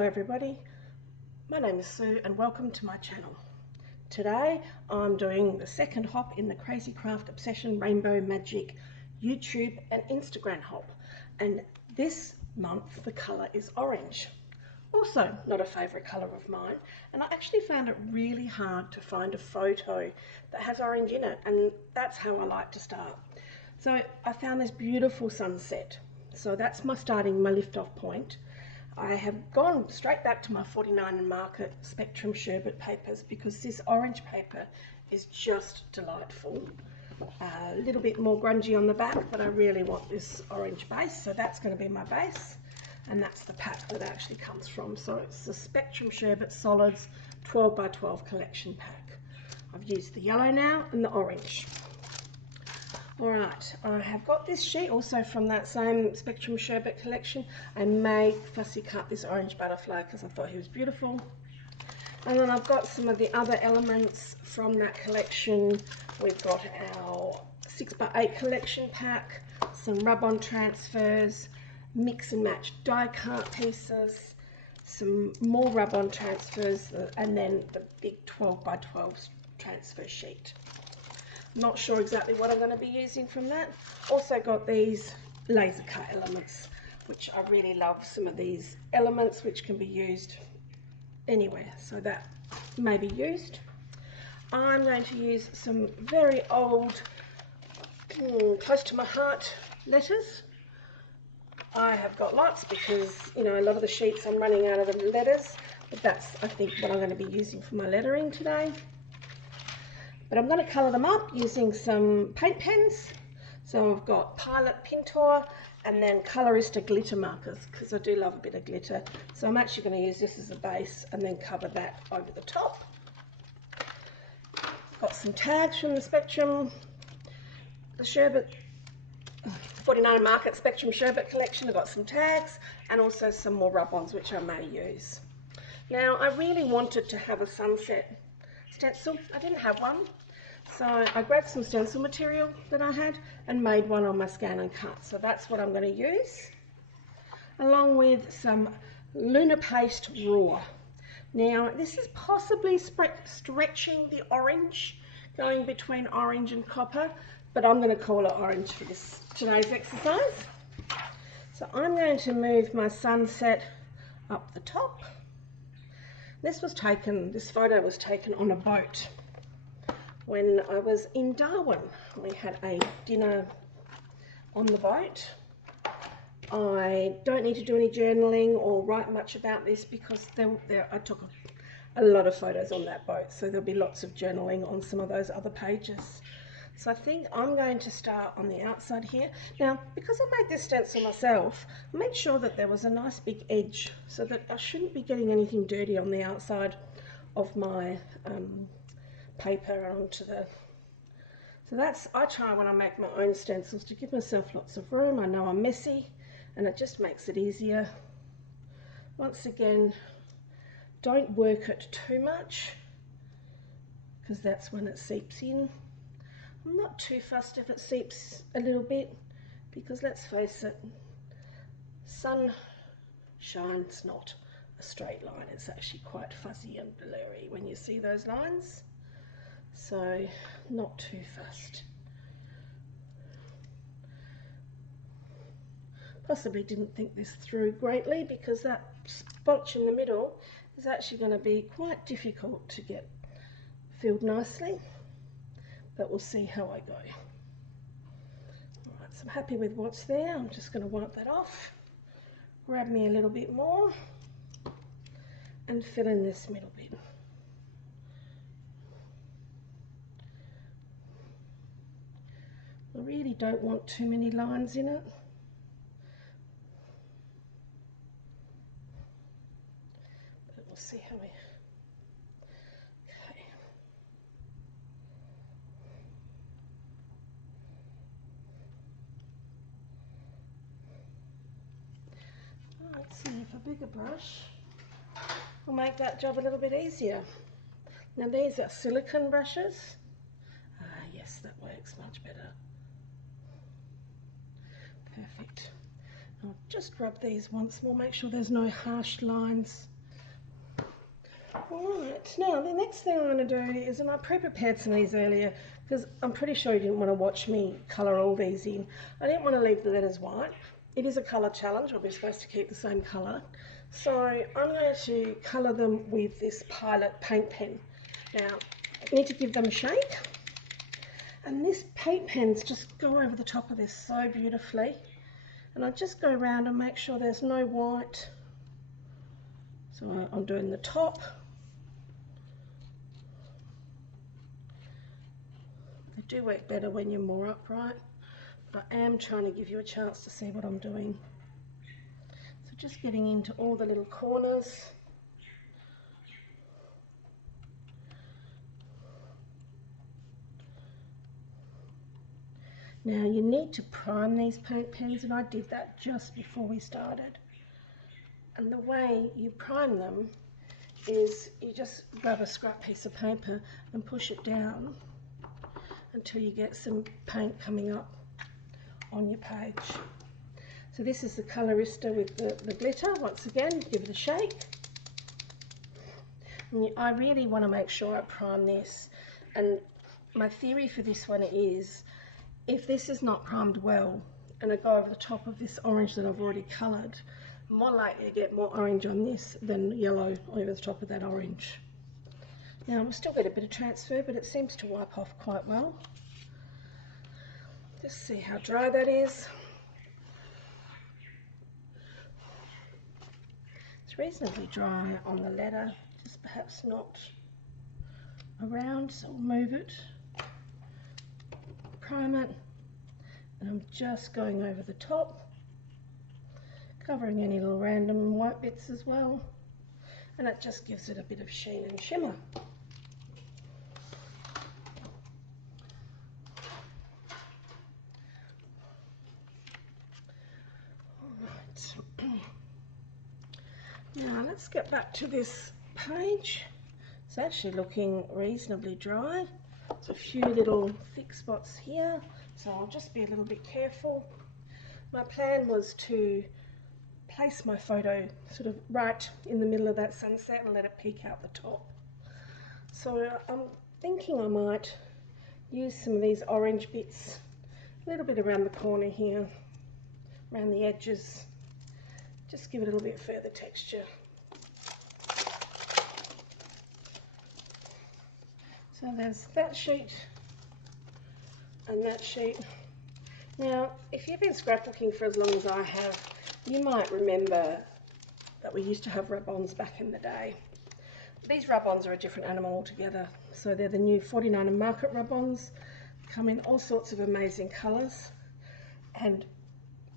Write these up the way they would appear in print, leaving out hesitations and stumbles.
Hello everybody, my name is Sue and welcome to my channel. Today I'm doing the second hop in the Crazy Craft Obsession Rainbow Magic YouTube and Instagram hop, and this month the colour is orange. Also not a favourite colour of mine, and I actually found it really hard to find a photo that has orange in it, and that's how I like to start. So I found this beautiful sunset, so that's my lift-off point. I have gone straight back to my 49 Market Spectrum Sherbet papers because this orange paper is just delightful. A little bit more grungy on the back, but I really want this orange base, so that's going to be my base, and that's the pack that it actually comes from. So it's the Spectrum Sherbet Solids 12 by 12 collection pack. I've used the yellow now and the orange. Alright, I have got this sheet also from that same Spectrum Sherbet collection. I may fussy cut this orange butterfly because I thought he was beautiful. And then I've got some of the other elements from that collection. We've got our 6 by 8 collection pack, some rub-on transfers, mix and match die cut pieces, some more rub-on transfers, and then the big 12 by 12 transfer sheet. Not sure exactly what I'm going to be using from that. Also got these laser cut elements, which I really love. Some of these elements which can be used anywhere, so that may be used. I'm going to use some very old, close to my heart letters. I have got lots because, you know, a lot of the sheets I'm running out of the letters, but that's, I think, what I'm going to be using for my lettering today. But I'm going to colour them up using some paint pens. So I've got Pilot Pintor and then Colorista glitter markers, because I do love a bit of glitter. So I'm actually going to use this as a base and then cover that over the top. Got some tags from the Spectrum, the Sherbet, 49 Market Spectrum Sherbet collection. I've got some tags and also some more rub-ons which I may use. Now I really wanted to have a sunset stencil. I didn't have one, so I grabbed some stencil material that I had and made one on my Scan and Cut. So that's what I'm going to use, along with some Lunar Paste Raw. Now this is possibly stretching the orange, going between orange and copper, but I'm going to call it orange for today's exercise. So I'm going to move my sunset up the top. This photo was taken on a boat when I was in Darwin. We had a dinner on the boat. I don't need to do any journaling or write much about this because I took a lot of photos on that boat, so there'll be lots of journaling on some of those other pages. So I think I'm going to start on the outside here. Now, because I made this stencil myself, I made sure that there was a nice big edge so that I shouldn't be getting anything dirty on the outside of my paper onto the... So I try when I make my own stencils to give myself lots of room. I know I'm messy and it just makes it easier. Once again, don't work it too much because that's when it seeps in. I'm not too fussed if it seeps a little bit because, let's face it, sun shine's not a straight line. It's actually quite fuzzy and blurry when you see those lines. So not too fussed. Possibly didn't think this through greatly because that splotch in the middle is actually going to be quite difficult to get filled nicely. But we'll see how I go. Alright, so I'm happy with what's there. I'm just going to wipe that off, grab me a little bit more and fill in this middle bit. I really don't want too many lines in it. But we'll see how we... Let's see if a bigger brush will make that job a little bit easier. Now these are silicone brushes. Yes, that works much better. Perfect. I'll just rub these once more, make sure there's no harsh lines Right, now the next thing I'm going to do is, and I pre-prepared some of these earlier because I'm pretty sure you didn't want to watch me colour all these in. I didn't want to leave the letters white. It is a colour challenge, we're supposed to keep the same colour. So I'm going to colour them with this Pilot paint pen. Now, you need to give them a shake. And this paint pens just go over the top of this so beautifully. And I just go around and make sure there's no white. So I'm doing the top. They do work better when you're more upright, but I am trying to give you a chance to see what I'm doing. So just getting into all the little corners. Now you need to prime these paint pens, and I did that just before we started. And the way you prime them is you just grab a scrap piece of paper and push it down until you get some paint coming up on your page. So this is the Colorista with the glitter. Once again, give it a shake. And I really want to make sure I prime this. And my theory for this one is, if this is not primed well and I go over the top of this orange that I've already coloured, I'm more likely to get more orange on this than yellow over the top of that orange. Now we'll still get a bit of transfer, but it seems to wipe off quite well. Just see how dry that is. It's reasonably dry on the letter, just perhaps not around, so we'll move it, prime it, and I'm just going over the top, covering any little random white bits as well, and that just gives it a bit of sheen and shimmer. Now let's get back to this page. It's actually looking reasonably dry. There's a few little thick spots here, so I'll just be a little bit careful. My plan was to place my photo sort of right in the middle of that sunset and let it peek out the top. So I'm thinking I might use some of these orange bits, a little bit around the corner here, around the edges. Just give it a little bit further texture. So there's that sheet and that sheet. Now, if you've been scrapbooking for as long as I have, you might remember that we used to have rub-ons back in the day. These rub-ons are a different animal altogether. So they're the new 49er Market rub-ons, come in all sorts of amazing colours, and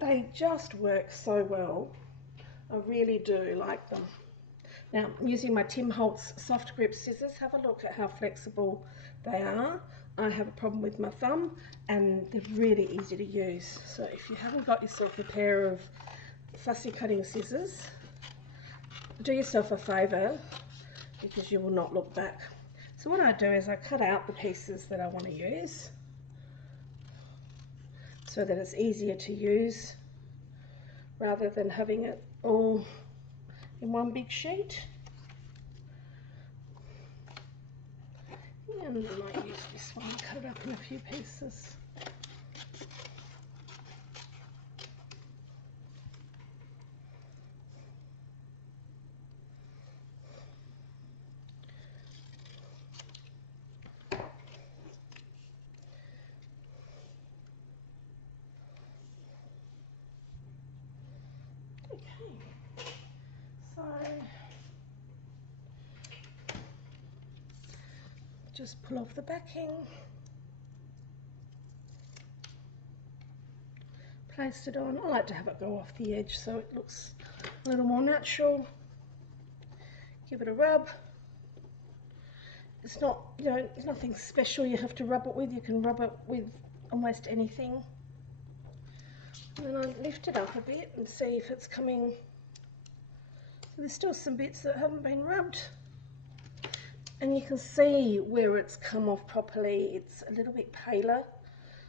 they just work so well. I really do like them. Now, I'm using my Tim Holtz soft grip scissors. Have a look at how flexible they are. I have a problem with my thumb, and they're really easy to use. So if you haven't got yourself a pair of fussy cutting scissors, do yourself a favour, because you will not look back. So what I do is I cut out the pieces that I want to use so that it's easier to use rather than having it all in one big sheet. And I might use this one, cut it up in a few pieces. Just pull off the backing, place it on. I like to have it go off the edge so it looks a little more natural. Give it a rub. It's not, you know, there's nothing special you have to rub it with. You can rub it with almost anything. And then I lift it up a bit and see if it's coming. So there's still some bits that haven't been rubbed. And you can see where it's come off properly. It's a little bit paler.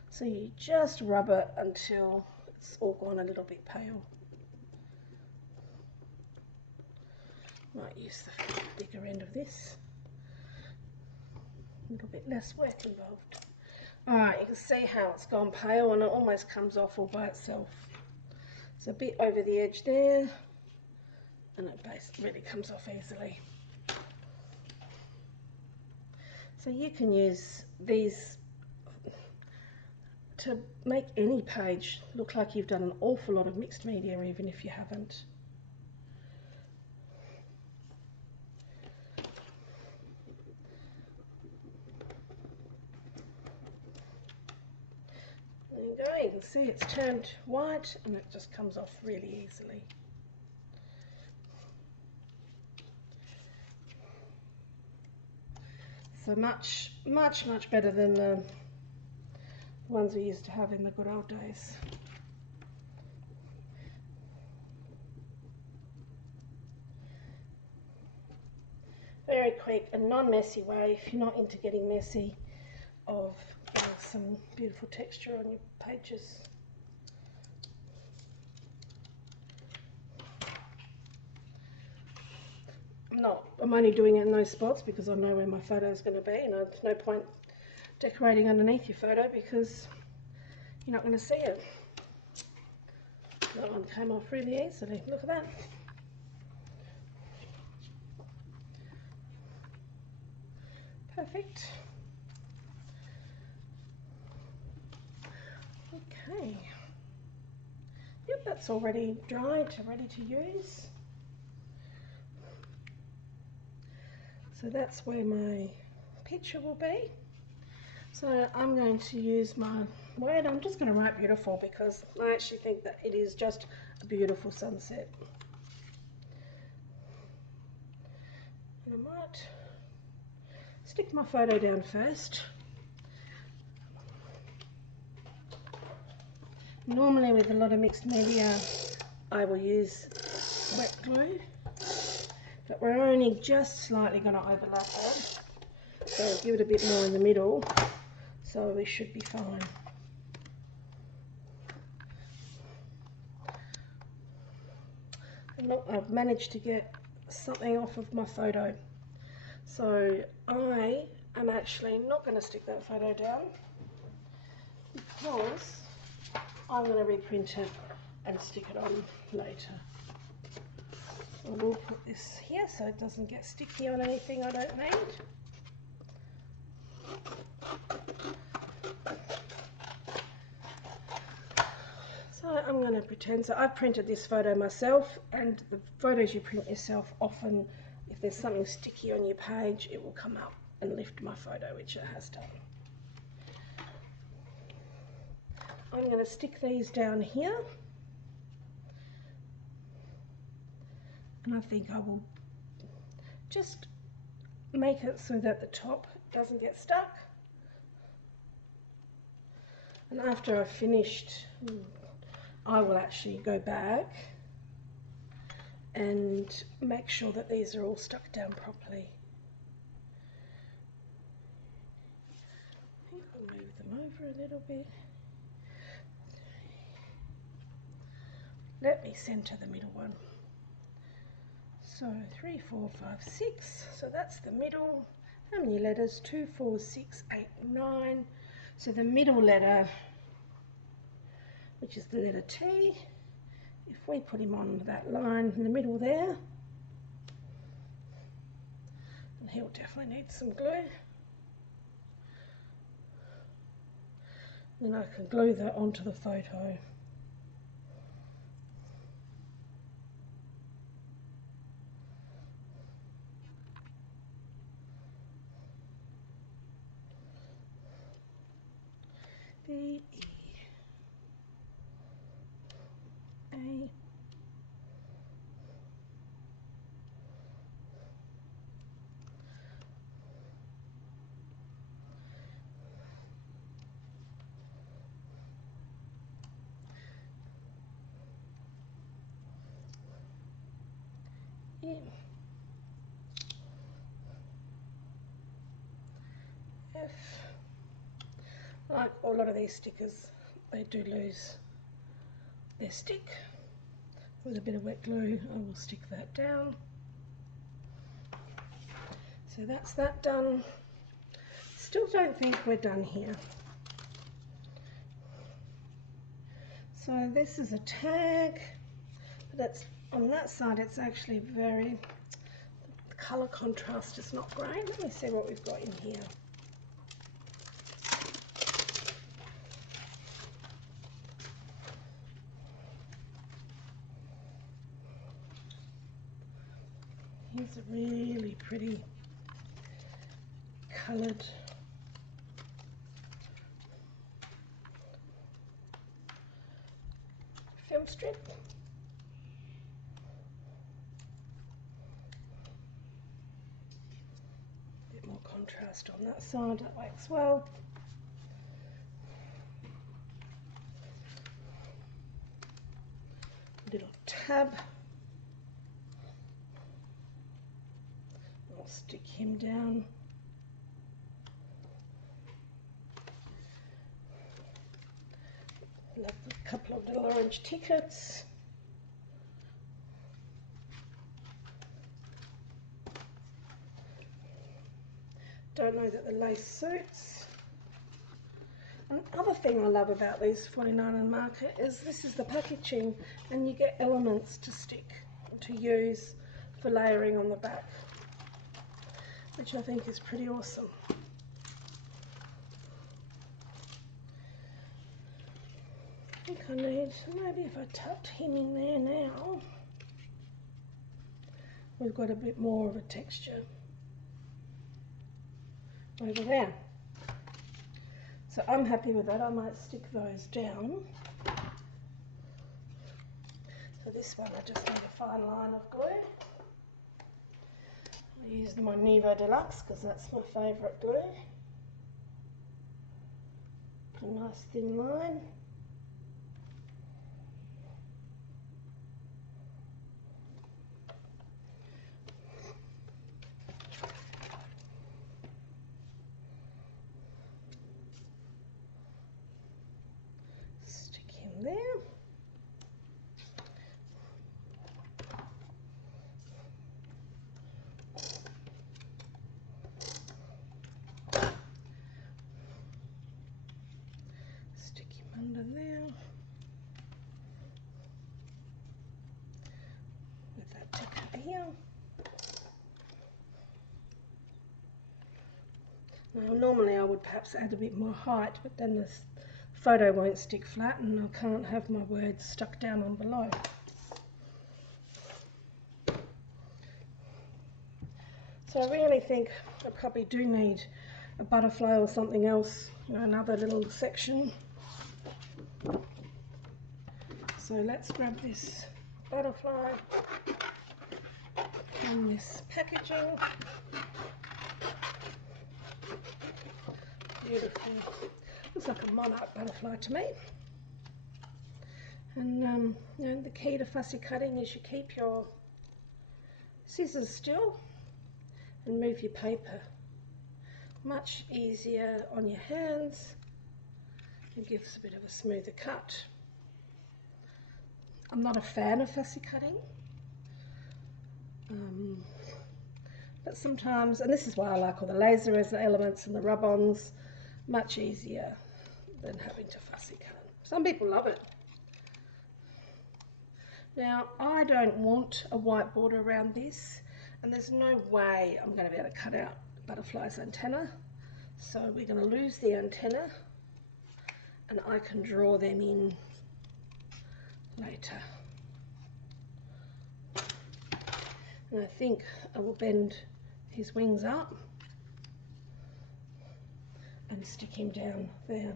So you just rub it until it's all gone a little bit pale. Might use the bigger end of this. A little bit less work involved. Alright, you can see how it's gone pale and it almost comes off all by itself. It's a bit over the edge there and it really comes off easily. So you can use these to make any page look like you've done an awful lot of mixed media, even if you haven't. There you go, you can see it's turned white and it just comes off really easily. So much better than the ones we used to have in the good old days. Very quick and non-messy way, if you're not into getting messy, of getting some beautiful texture on your pages. I'm only doing it in those spots because I know where my photo is going to be, and there's no point decorating underneath your photo because you're not going to see it. That one came off really easily. Look at that. Perfect. Okay. Yep, that's already dried, ready to use. So that's where my picture will be. So I'm going to use my word. I'm just going to write beautiful because I actually think that it is just a beautiful sunset. And I might stick my photo down first. Normally with a lot of mixed media I will use wet glue, but we're only just slightly going to overlap it, so give it a bit more in the middle, so we should be fine. And look, I've managed to get something off of my photo, so I am actually not going to stick that photo down because I'm going to reprint it and stick it on later. I will put this here so it doesn't get sticky on anything I don't need. So I'm going to pretend, so I've printed this photo myself, and the photos you print yourself, often if there's something sticky on your page it will come up and lift my photo, which it has done. I'm going to stick these down here, and I think I will just make it so that the top doesn't get stuck. And after I've finished, I will actually go back and make sure that these are all stuck down properly. I think I'll move them over a little bit. Let me centre the middle one. So 3, 4, 5, 6. So that's the middle. How many letters? 2, 4, 6, 8, 9. So the middle letter, which is the letter T, if we put him on that line in the middle there, and he'll definitely need some glue. Then I can glue that onto the photo. B, E, A, E, F. Like a lot of these stickers, they do lose their stick. With a bit of wet glue, I will stick that down. So that's that done. Still don't think we're done here. So this is a tag, but that's on that side it's actually very, the colour contrast is not great. Let me see what we've got in here. Here's a really pretty coloured film strip. A bit more contrast on that side, that works well. Little tab. I'll stick him down. Love a couple of little orange tickets. Don't know that the lace suits. Another thing I love about these 49er Market is this is the packaging, and you get elements to stick, to use for layering on the back, which I think is pretty awesome. I think I need, maybe if I tucked him in there now, we've got a bit more of a texture over there. So I'm happy with that. I might stick those down. So this one I just need a fine line of glue. I use my Nuvo Deluxe because that's my favourite glue. A nice thin line. Stick him there. Stick him under there. With that ticker here. Now normally I would perhaps add a bit more height, but then this photo won't stick flat and I can't have my words stuck down on below. So I really think I probably do need a butterfly or something else, you know, another little section. So let's grab this butterfly from this packaging. Beautiful. Looks like a monarch butterfly to me. And you know, the key to fussy cutting is you keep your scissors still and move your paper. Much easier on your hands. It gives a bit of a smoother cut. I'm not a fan of fussy cutting. But sometimes, and this is why I like all the laser elements and the rub-ons, much easier than having to fussy cut. Some people love it. Now, I don't want a white border around this, and there's no way I'm going to be able to cut out the butterfly's antenna. So we're going to lose the antenna, and I can draw them in later. And I think I will bend his wings up and stick him down there.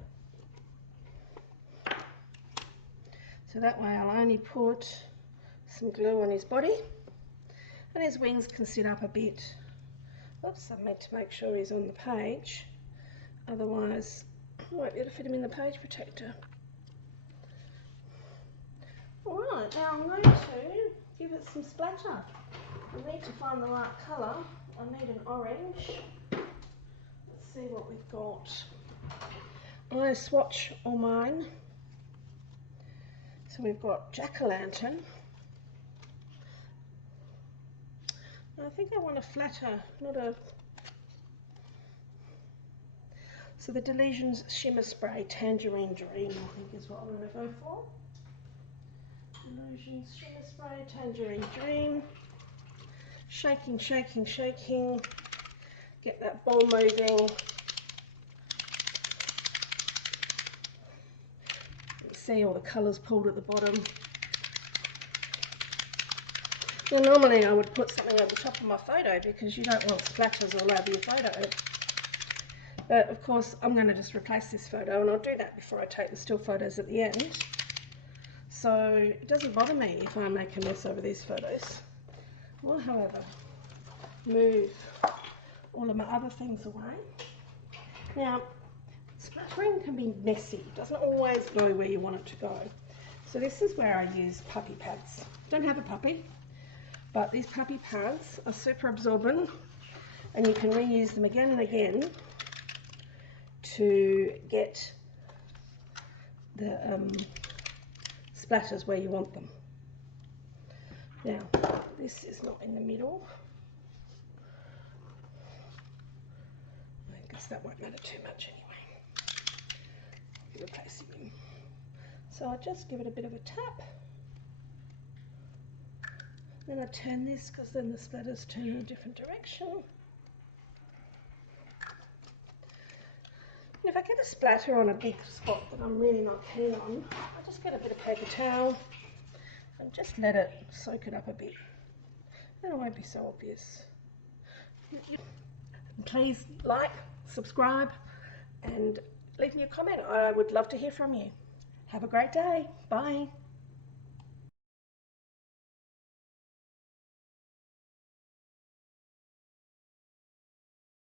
So that way I'll only put some glue on his body and his wings can sit up a bit. Oops, I meant to make sure he's on the page, otherwise I won't be able to fit him in the page protector. Alright, now I'm going to give it some splatter. I need to find the right colour. I need an orange. Let's see what we've got. I swatch all mine. So we've got jack-o'-lantern. I think I want a flatter, not a So the Delusions Shimmer Spray Tangerine Dream, I think is what I'm going to go for. Delusions Shimmer Spray Tangerine Dream. Shaking, shaking, shaking. Get that ball moving. You see all the colours pulled at the bottom. Now normally I would put something over the top of my photo because you don't want splatters all over your photo. But of course I'm going to just replace this photo, and I'll do that before I take the still photos at the end. So it doesn't bother me if I make a mess over these photos. Well, however, move all of my other things away. Now, splattering can be messy. It doesn't always go where you want it to go. So this is where I use puppy pads. Don't have a puppy, but these puppy pads are super absorbent, and you can reuse them again and again to get the splatters where you want them. Now, this is not in the middle. I guess that won't matter too much anyway. Replacing them. So I just give it a bit of a tap. Then I turn this because then the splatters turn in a different direction. And if I get a splatter on a big spot that I'm really not keen on, I just get a bit of paper towel and just let it soak it up a bit. Then it won't be so obvious. Please like, subscribe, and leave me a comment. I would love to hear from you. Have a great day. Bye.